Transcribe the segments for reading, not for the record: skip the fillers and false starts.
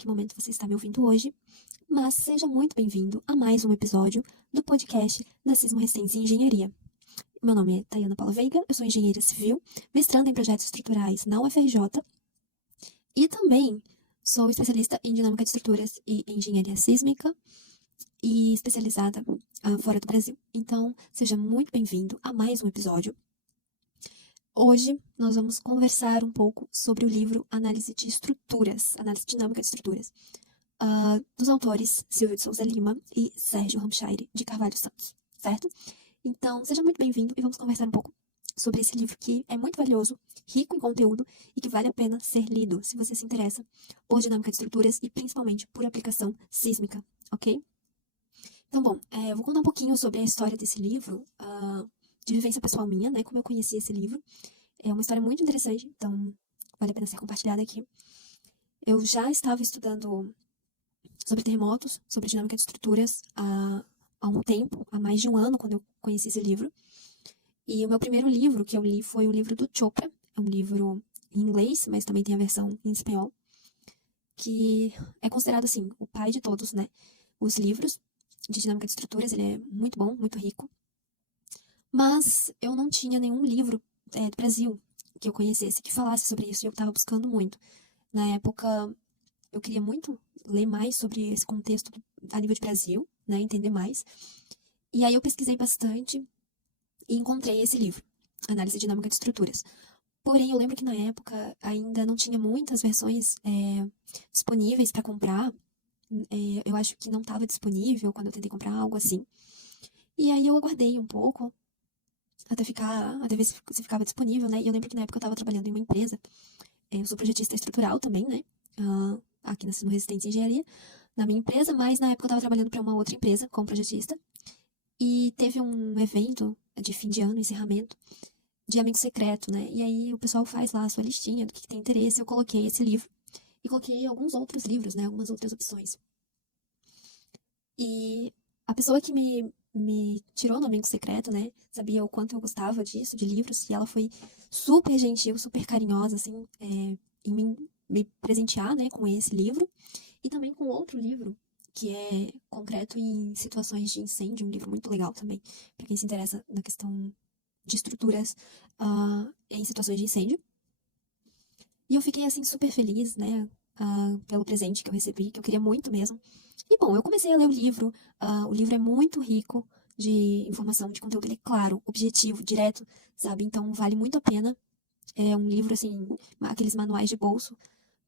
que momento você está me ouvindo hoje, mas seja muito bem-vindo a mais um episódio do podcast da Sismo Resistência e Engenharia. Meu nome é Tayana Paula Veiga, eu sou engenheira civil, mestranda em projetos estruturais na UFRJ e também sou especialista em dinâmica de estruturas e engenharia sísmica e especializada fora do Brasil. Então, seja muito bem-vindo a mais um episódio. Hoje, nós vamos conversar um pouco sobre o livro Análise de Estruturas, Análise Dinâmica de Estruturas, dos autores Silvio de Souza Lima e Sérgio Hampshire de Carvalho Santos, certo? Então, seja muito bem-vindo e vamos conversar um pouco sobre esse livro que é muito valioso, rico em conteúdo e que vale a pena ser lido se você se interessa por dinâmica de estruturas e principalmente por aplicação sísmica, ok? Então, bom, eu vou contar um pouquinho sobre a história desse livro, de vivência pessoal minha, né, como eu conheci esse livro. É uma história muito interessante, então vale a pena ser compartilhada aqui. Eu já estava estudando sobre terremotos, sobre dinâmica de estruturas há um tempo, há mais de um ano, quando eu conheci esse livro. E o meu primeiro livro que eu li foi o livro do Chopra, é um livro em inglês, mas também tem a versão em espanhol, que é considerado, assim, o pai de todos, né, os livros de dinâmica de estruturas. Ele é muito bom, muito rico. Mas eu não tinha nenhum livro do Brasil que eu conhecesse, que falasse sobre isso, e eu estava buscando muito. Na época, eu queria muito ler mais sobre esse contexto a nível de Brasil, né, entender mais. E aí eu pesquisei bastante e encontrei esse livro, Análise Dinâmica de Estruturas. Porém, eu lembro que na época ainda não tinha muitas versões disponíveis para comprar. Eu acho que não estava disponível quando eu tentei comprar algo assim. E aí eu aguardei um pouco até ver se ficava disponível, né? E eu lembro que na época eu estava trabalhando em uma empresa. Eu sou projetista estrutural também, né? Aqui na Sismo Resistência e Engenharia, na minha empresa, mas na época eu estava trabalhando para uma outra empresa como projetista. E teve um evento de fim de ano, encerramento, de amigo secreto, né? E aí o pessoal faz lá a sua listinha do que tem interesse. Eu coloquei esse livro e coloquei alguns outros livros, né? Algumas outras opções. E a pessoa que me tirou no amigo secreto, né? Sabia o quanto eu gostava disso, de livros, e ela foi super gentil, super carinhosa, assim, em me presentear, né, com esse livro. E também com outro livro, que é Concreto em Situações de Incêndio, um livro muito legal também, para quem se interessa na questão de estruturas em situações de incêndio. E eu fiquei, assim, super feliz, né, pelo presente que eu recebi, que eu queria muito mesmo. E, bom, eu comecei a ler o livro é muito rico de informação, de conteúdo, ele é claro, objetivo, direto, sabe? Então, vale muito a pena. É um livro, assim, aqueles manuais de bolso,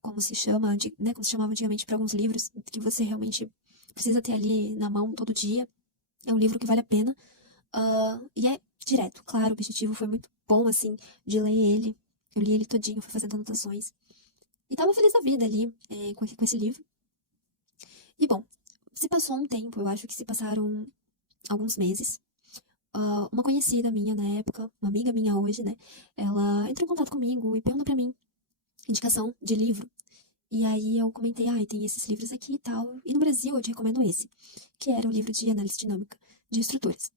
como se chama, né, como se chamava antigamente para alguns livros, que você realmente precisa ter ali na mão todo dia. É um livro que vale a pena. E é direto, claro, o objetivo foi muito bom, assim, de ler ele. Eu li ele todinho, fui fazendo anotações. E tava feliz da vida ali, com esse livro. E, bom, se passou um tempo, eu acho que se passaram alguns meses. Uma conhecida minha na época, uma amiga minha hoje, né? Ela entrou em contato comigo e perguntou pra mim indicação de livro. E aí eu comentei, tem esses livros aqui e tal. E no Brasil eu te recomendo esse, que era o livro de análise dinâmica de estruturas.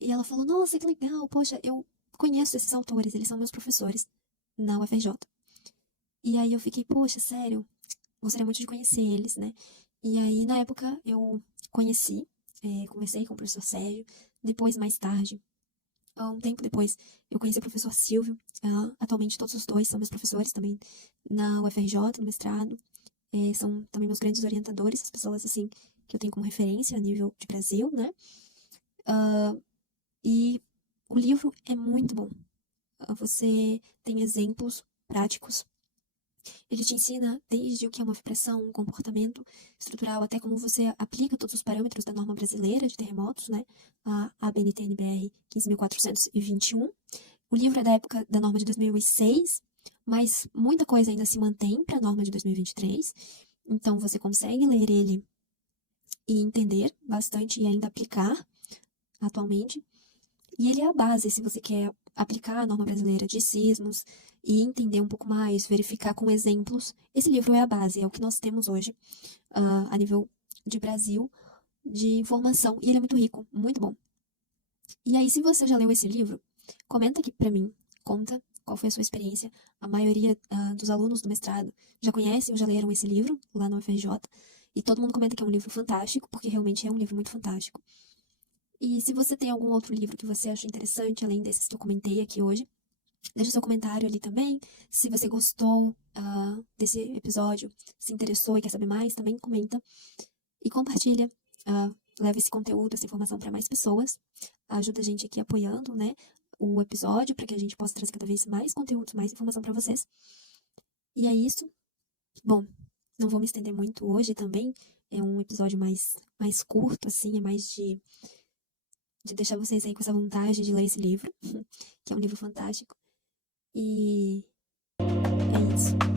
E ela falou, nossa, que legal, poxa, eu conheço esses autores, eles são meus professores na UFRJ. E aí eu fiquei, poxa, sério, gostaria muito de conhecer eles, né? E aí, na época, eu conheci, conversei com o professor Sérgio. Depois, mais tarde, um tempo depois, eu conheci o professor Silvio. Atualmente, todos os dois são meus professores também na UFRJ, no mestrado. São também meus grandes orientadores, as pessoas, assim, que eu tenho como referência a nível de Brasil, né? E o livro é muito bom. Você tem exemplos práticos. Ele te ensina desde o que é uma vibração, um comportamento estrutural, até como você aplica todos os parâmetros da norma brasileira de terremotos, né? A ABNT-NBR 15.421. O livro é da época da norma de 2006, mas muita coisa ainda se mantém para a norma de 2023. Então, você consegue ler ele e entender bastante e ainda aplicar atualmente. E ele é a base, se você quer aplicar a norma brasileira de sismos e entender um pouco mais, verificar com exemplos. Esse livro é a base, é o que nós temos hoje, a nível de Brasil, de informação. E ele é muito rico, muito bom. E aí, se você já leu esse livro, comenta aqui pra mim, conta qual foi a sua experiência. A maioria dos alunos do mestrado já conhecem ou já leram esse livro lá no UFRJ, e todo mundo comenta que é um livro fantástico, porque realmente é um livro muito fantástico. E se você tem algum outro livro que você acha interessante, além desses que eu comentei aqui hoje, deixa seu comentário ali também. Se você gostou desse episódio, se interessou e quer saber mais, também comenta. E compartilha. Leva esse conteúdo, essa informação para mais pessoas. Ajuda a gente aqui apoiando, né, o episódio, para que a gente possa trazer cada vez mais conteúdo, mais informação para vocês. E é isso. Bom, não vou me estender muito hoje também. É um episódio mais curto, assim, é mais de deixar vocês aí com essa vontade de ler esse livro, que é um livro fantástico. E é isso.